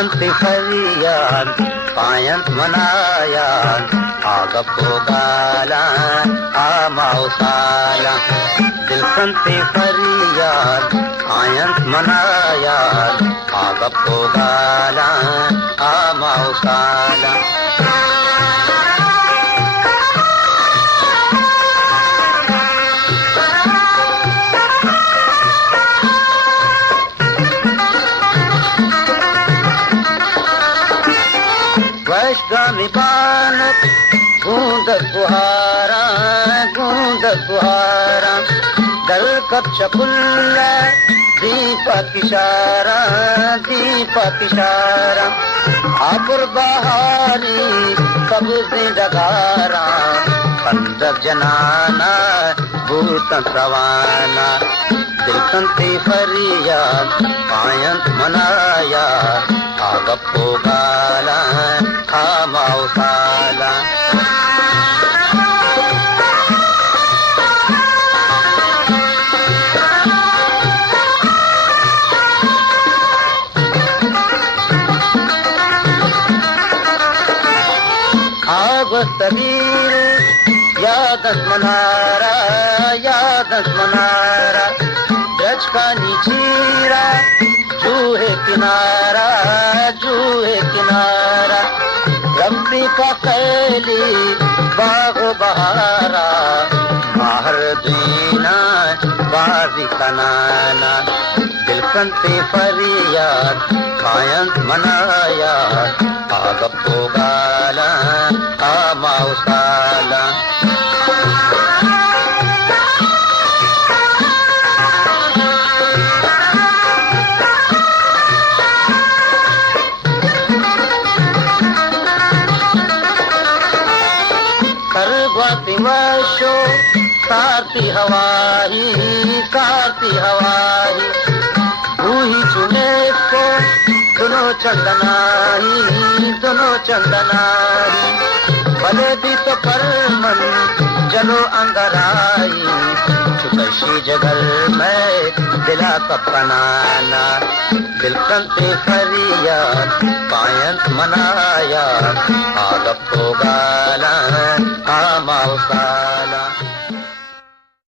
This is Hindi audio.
संती फरियाद पायंत मनायाद आगप्पो गाला आमाउसाला दिल संती फरियाद पायंत मनायाद आगप्पो गाला आमाउसाला वैश्वामी बानक गूंद गुहारा दल कप चपुल्ला दीपक इशारा आपुर बहारी कब्ज़े डगारा पंदक जनाना भूतन रवाना दिल संती फरियाद पायंत मनाया आगप्पो गाला आमाउसाला आगस्तवीर यादस मनारा ब्रज का नीचीरा जूहे किनारा रब्बी का कैली बागो बहारा बाहर दीना बाजी कनाना दिल संती फरियाद पायंत मनाया आगप्पो गाला आमाउसाला करगवाती वर्षो कारती हवाही रूही चुने को दोनों चंदनाही भले भी तो कर मन चलो अंदराई छुपशी जगल में दिला का बनाना दिल संती फरियाद पायंत मनाया आगप्पो गाला आमाउसाला